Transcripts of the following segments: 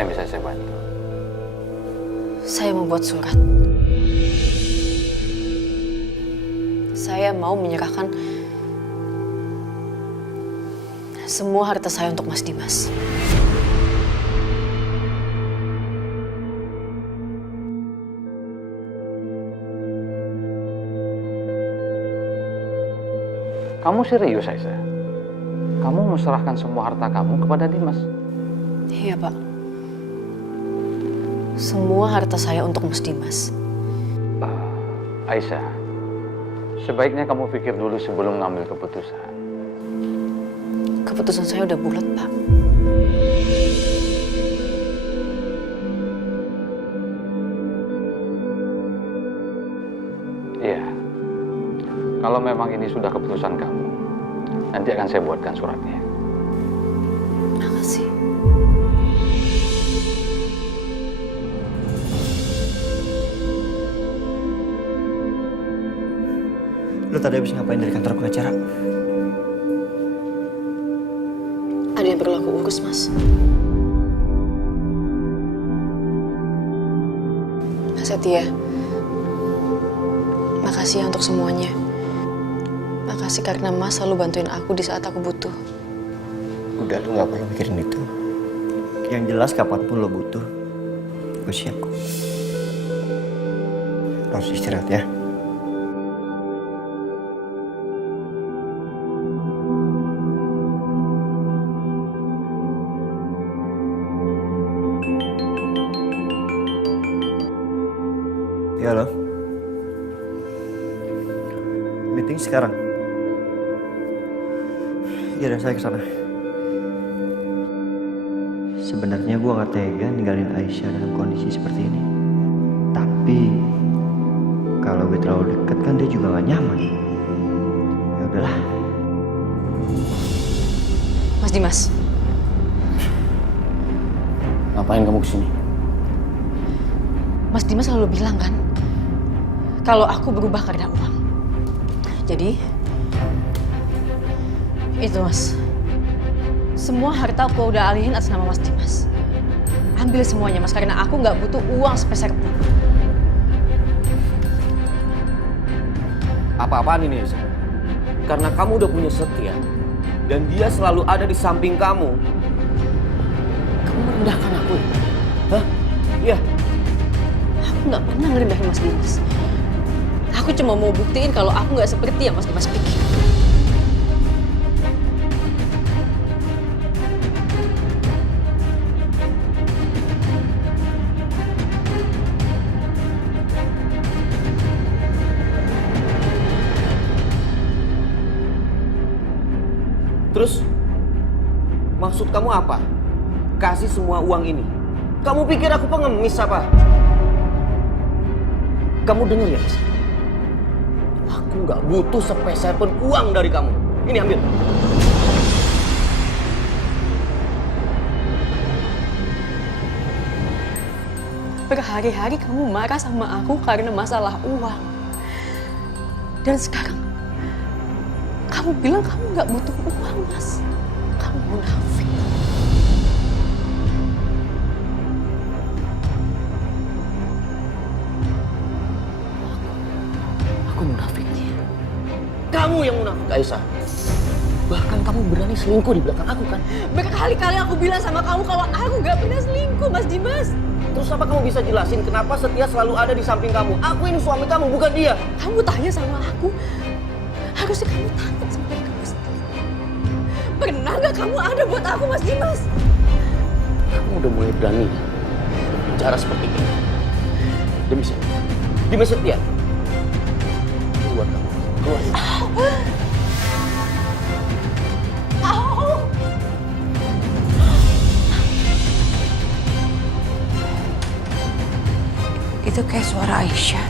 Apa yang bisa saya bantu? Saya membuat surat. Saya mau menyerahkan semua harta saya untuk Mas Dimas. Kamu serius, Aisyah? Kamu menserahkan semua harta kamu kepada Dimas? Iya, Pak. Semua harta saya untuk Mas Dimas. Aisyah, sebaiknya kamu pikir dulu sebelum ngambil keputusan. Keputusan saya udah bulat, Pak. Iya. Kalau memang ini sudah keputusan kamu, nanti akan saya buatkan suratnya. Makasih. Lu tadi habis ngapain dari kantor pengacara? Ada yang perlu aku urus, Mas. Mas Setia, makasih ya untuk semuanya. Makasih karena Mas selalu bantuin aku di saat aku butuh. Udah, lu gak perlu mikirin itu. Yang jelas kapanpun lo butuh, gue siap kok. Lo harus istirahat ya. Ya halo. Meeting sekarang. Iya, saya kesana. Sebenarnya gue gak tega ninggalin Aisyah dalam kondisi seperti ini. Tapi kalau gue terlalu dekat kan dia juga gak nyaman. Ya udahlah. Mas Dimas, Ngapain kamu kesini? Mas Dimas selalu bilang kan, kalau aku berubah karena uang. Jadi, itu Mas. Semua harta aku udah alihin atas nama Mas Dimas. Ambil semuanya, Mas, karena aku nggak butuh uang sepeser pun. Apa-apaan ini, Aisyah? Karena kamu udah punya Setia, dan dia selalu ada di samping kamu. Kamu merendahkan aku ya? Hah? Iya. Aku nggak pernah ngerendahin Mas Dimas. Aku cuma mau buktiin kalau aku nggak seperti yang Mas Dimas pikir. Terus, maksud kamu apa? Kasih semua uang ini. Kamu pikir aku pengemis apa? Kamu dengar ya, Aisyah? Aku nggak butuh sepeser pun uang dari kamu. Ini ambil. Berhari-hari kamu marah sama aku karena masalah uang. Dan sekarang, kamu bilang kamu nggak butuh uang, Mas. Kamu munafik. Aku munafik. Kamu yang munafik, Aisyah. Bahkan kamu berani selingkuh di belakang aku kan? Berkali-kali aku bilang sama kamu kalau aku nggak pernah selingkuh, Mas Dimas. Terus apa kamu bisa jelasin kenapa Setia selalu ada di samping kamu? Aku ini suami kamu, bukan dia. Kamu tanya sama aku. Harusnya kamu tanya sama diri kamu sendiri. Pernah nggak kamu ada buat aku, Mas Dimas? Kamu udah mulai berani bicara seperti ini. Demi siapa? Demi Setia. Keluar kamu. Keluar. Itu kayak suara Aisyah.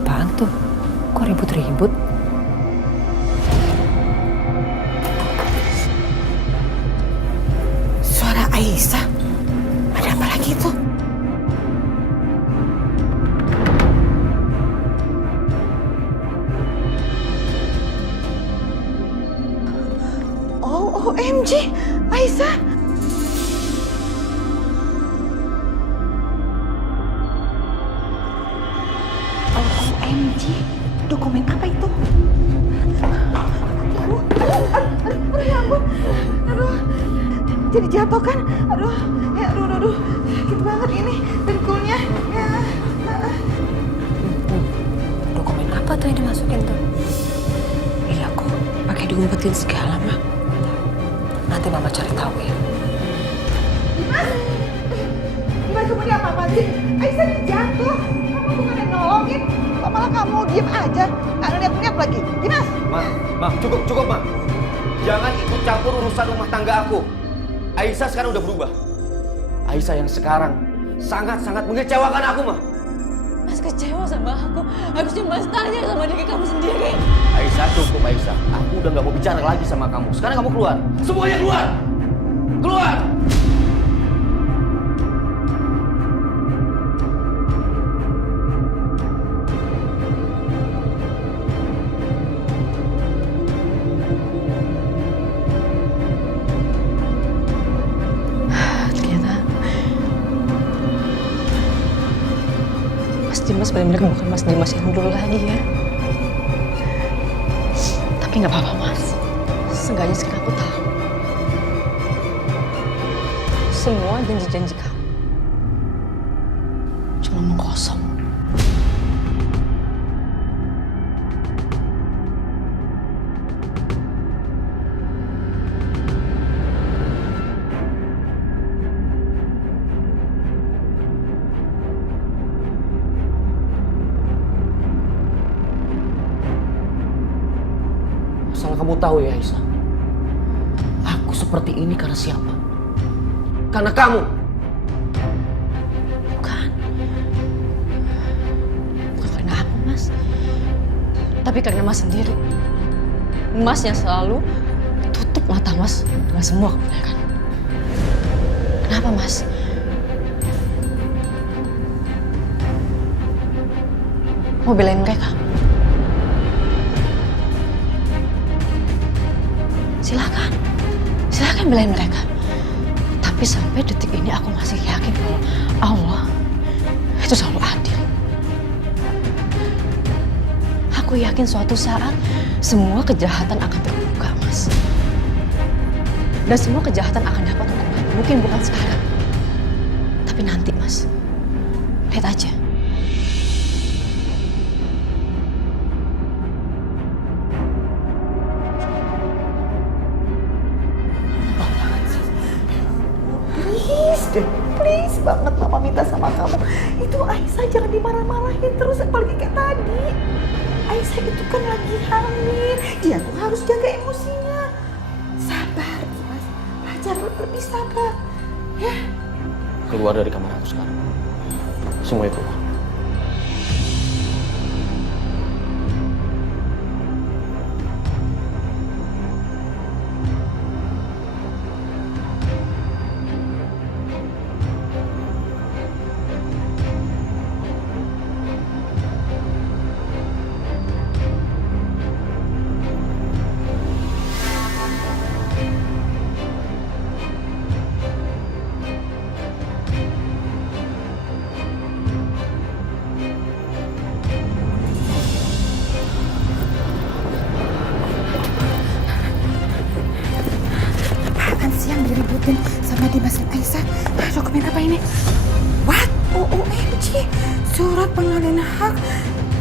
Apaan tuh? Kok ribut-ribut? Suara Aisyah? Ada apa lagi tuh? OMG, Aisyah. OMG, dokumen apa itu? Aduh, jadi jatuh kan? Aduh, sakit banget ini dengkulnya. Ya. Dokumen apa tuh yang dimasukin tuh? Iya kok, pakai diumpetin segala mah. Nanti mama cari tahu ya. Dimas kamu ini apa-apaan sih? Aisyah ini jatuh. Kamu bukan yang nolongin. Kok malah kamu diem aja? Nggak ngeliat-ngeliat lagi. Dimas! Ma, cukup, Ma. Jangan ikut campur urusan rumah tangga aku. Aisyah sekarang udah berubah. Aisyah yang sekarang sangat-sangat mengecewakan aku, Ma. Mas kecewa sama aku. Harusnya Mas tanya sama diri kamu sendiri. Aisyah, cukup Aisyah. Aku udah nggak mau bicara lagi sama kamu. Sekarang kamu keluar. Semuanya keluar! Keluar! Ternyata Mas Dimas benar-benar bukan Mas Dimas yang dulu lagi ya. Tapi nggak apa-apa Mas. Seenggaknya sekarang aku tahu. Semua janji-janji kamu cuma omong kosong. Asal kamu tahu ya Aisyah, aku seperti ini karena siapa? Karena kamu. Bukan. Bukan karena aku, Mas. Tapi karena Mas sendiri. Mas yang selalu tutup mata Mas dengan semua kebenaran. Kenapa, Mas? Mau belain mereka? Silakan. Silakan belain mereka. Tapi sampai detik ini aku masih yakin bahwa Allah itu selalu adil. Aku yakin suatu saat semua kejahatan akan terbuka, Mas. Dan semua kejahatan akan dapat hukuman. Mungkin bukan sekarang. Tapi nanti, Mas. Lihat aja. Please banget mama minta sama kamu. Itu Aisyah jangan dimarah-marahin terus apalagi kayak tadi. Aisyah itu kan lagi hamil. Dia tuh harus jaga emosinya. Sabar Dimas. Belajar lebih sabar. Ya. Keluar dari kamar aku sekarang. Semuanya keluar. Apaan sih yang diributin sama Dimas dan Aisyah? Dokumen apa ini? What? OMG. Surat pengalihan hak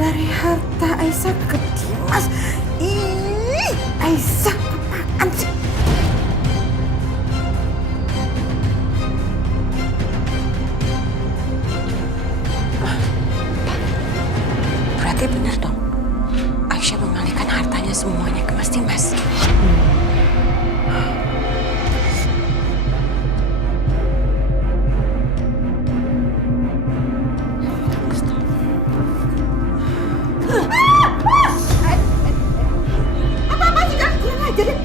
dari harta Aisyah ke Dimas. Ih, Aisyah apaan sih? Berarti benar dong. Aisyah mengalihkan hartanya semuanya ke Mas Dimas. Apa-apa sih kan? Kurang aja deh.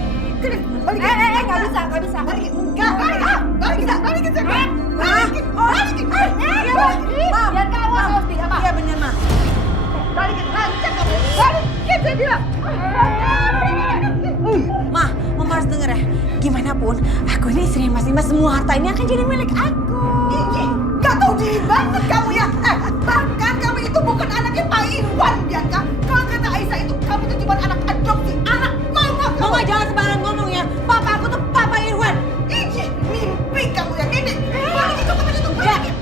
Aku ini istri Mas Dimas, semua harta ini akan jadi milik aku. Ih, gak tahu diri banget kamu ya. Bahkan kamu itu bukan anaknya Pak Irwan, Bianca. Kalau kata Aisyah itu, kamu itu cuma anak adopsi, anak mama kamu. Mama jangan sembarangan ngomong ya. Papa aku tuh Papa Irwan. Ih, mimpi kamu ya, mimpi. Balik itu kamu itu, balik.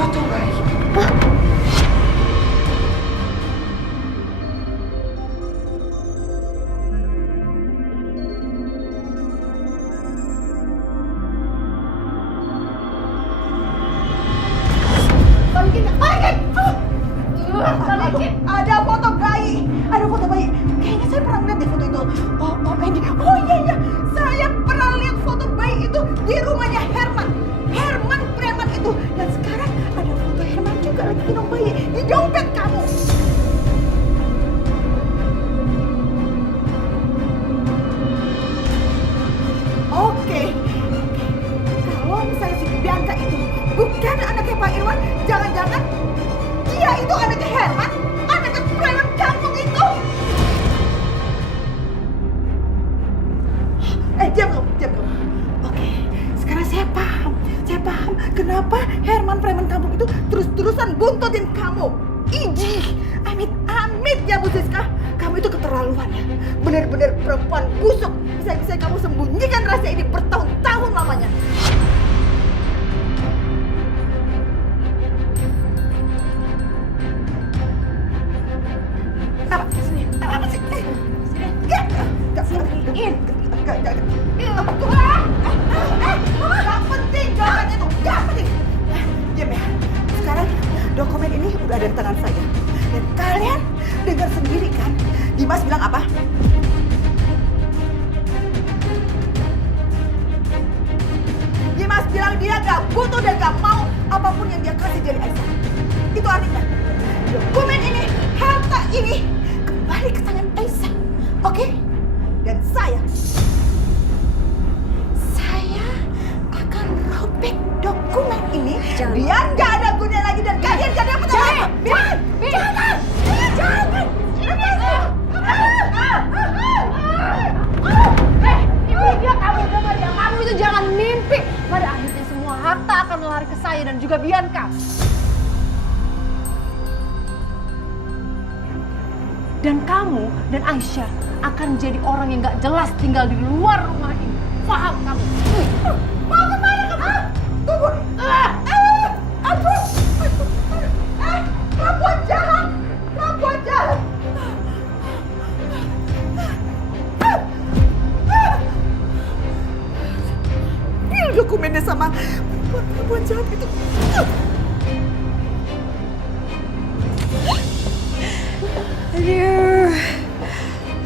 Foto bayi. Balikin, balikin! Balikin! Ada foto bayi! Ada foto bayi! Kayaknya saya pernah lihat di foto itu. Oh, Andy. Oh iya. Saya pernah lihat foto bayi itu di rumahnya Herman. Herman preman itu. Dan sekarang ada foto Herman juga lagi gendong bayi di dompet kamu. Oke. Kalau misalnya si Bianca itu bukan anaknya Pak Irwan, jangan-jangan dia itu anaknya Herman, anaknya preman kampung itu. Diam kamu. Oke, sekarang saya paham kenapa Herman preman kampung itu terus-terusan buntutin kamu. Iji, amit ya Bu Siska, kamu itu keterlaluan ya. Bener-bener perempuan busuk. Bisa-bisa kamu sembunyikan rahasia ini bertahun-tahun lamanya. Apa? Sini. Apa sih? Sini. Gak penting jawabannya tuh. Gak penting. Diam ya. Sekarang dokumen ini udah ada di tangan saya. Dan kalian dengar sendiri kan? Dimas bilang apa? Dimas bilang dia gak butuh dan gak mau apapun yang dia kasih dari Aisyah. Itu artinya dokumen ini, harta ini kembali ke tangan Aisyah. Oke? Dan saya akan robek dokumen ini biar gak ada gunanya lagi dan kalian gak dapat apa-apa. Jangan! Ibu dia kamu dengar ya, kamu itu jangan mimpi. Pada akhirnya semua harta akan lari ke saya dan juga Bianca. Dan kamu dan Aisyah akan jadi orang yang gak jelas tinggal di luar rumah ini. Paham kamu? Mau kemana kamu? Tunggu! Aduh! Perempuan jahat! Perempuan jahat! Ini dokumennya sama perempuan jahat itu.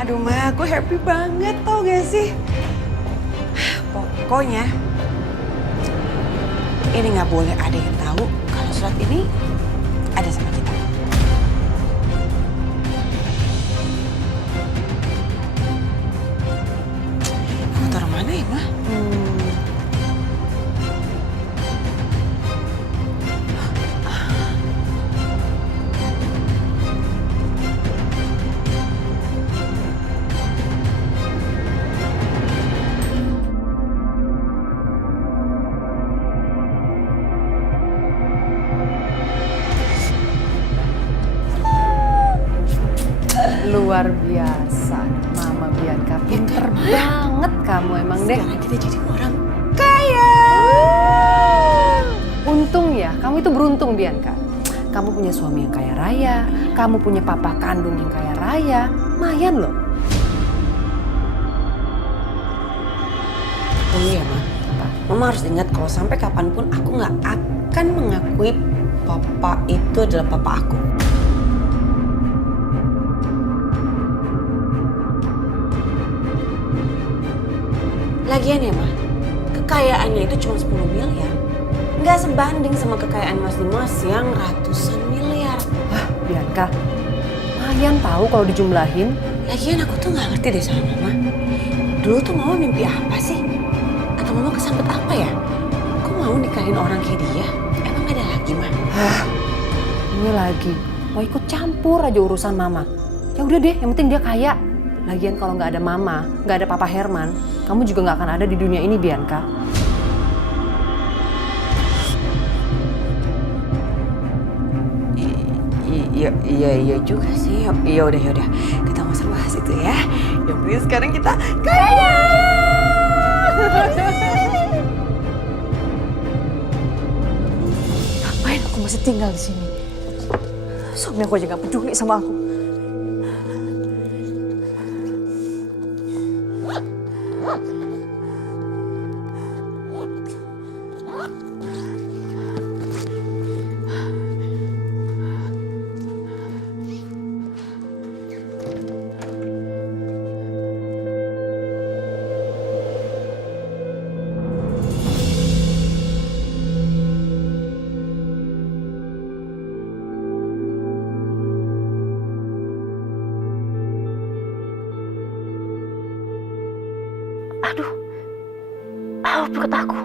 Aduh Ma, aku happy banget tau gak sih? Pokoknya ini gak boleh ada yang tahu kalau surat ini ada sama kita. Kamu taruh mana ya Ma? Luar biasa, Mama Bianca. Pinter banget kamu emang deh. Sekarang kita jadi orang kaya. Untung ya, kamu itu beruntung Bianca. Kamu punya suami yang kaya raya, kamu punya papa kandung yang kaya raya. Lumayan loh. Oh iya Ma, Mama harus ingat kalau sampai kapanpun aku nggak akan mengakui papa itu adalah papa aku. Lagian ya Ma, kekayaannya itu cuma 10 miliar. Nggak sebanding sama kekayaan Mas Dimas yang ratusan miliar. Wah Bianca, lumayan tahu kalau dijumlahin. Lagian aku tuh nggak ngerti deh sama Mama. Dulu tuh Mama mimpi apa sih? Atau Mama kesambet apa ya? Kok mau nikahin orang kayak dia? Emang ada lagi Ma? Ini lagi. mau ikut campur aja urusan mama. Ya udah deh, yang penting dia kaya. Lagian kalau nggak ada mama, nggak ada papa Herman, kamu juga nggak akan ada di dunia ini, Bianca. Iya juga sih. Iya udah, kita nggak usah bahas itu ya. Yang penting sekarang kita kaya. Ngapain aku masih tinggal di sini? Suami aku aja gak peduli sama aku. Aduh, perut aku.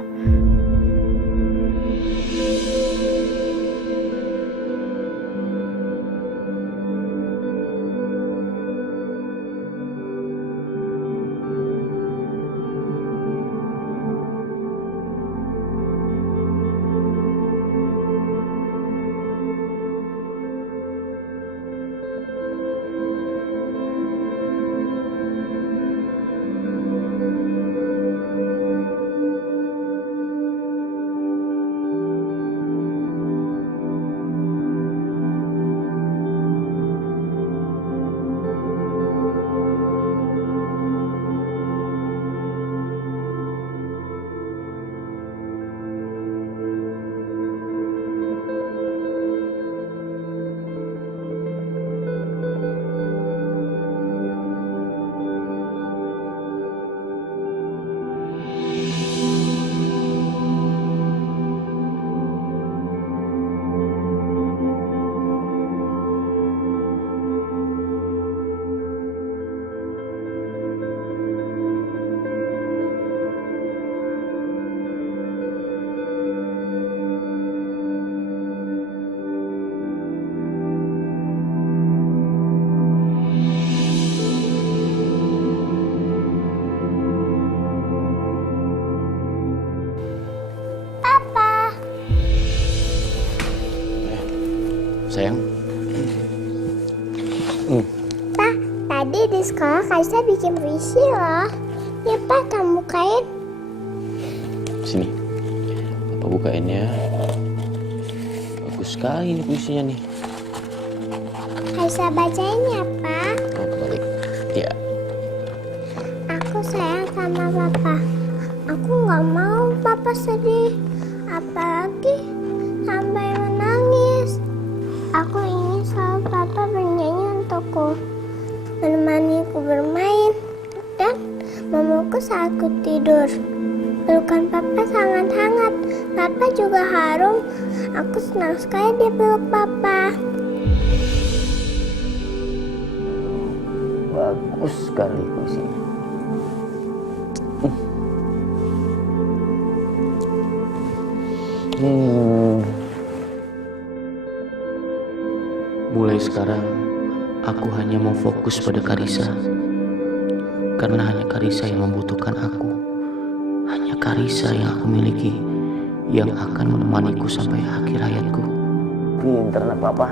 Sayang. Pak, tadi di sekolah Kaisa bikin puisi loh. Ya Pak, kamu bukain. Sini. Papa bukain ya. Bagus sekali ini puisinya nih. Kaisa bacain ya Pak. Oh, kebalik. Ya. Aku sayang sama Papa. Aku nggak mau Papa sedih. Apalagi sampai menangis. Aku ingin selalu Papa bernyanyi untukku, menemaniku bermain, dan memelukku saat aku tidur. Pelukan Papa sangat hangat, Papa juga harum. Aku senang sekali dipeluk Papa. Bagus sekali puisinya. Mulai sekarang, aku hanya mau fokus pada Karissa. Karena hanya Karissa yang membutuhkan aku. Hanya Karissa yang aku miliki, yang akan menemaniku sampai akhir hayatku. Pinter anak Papa.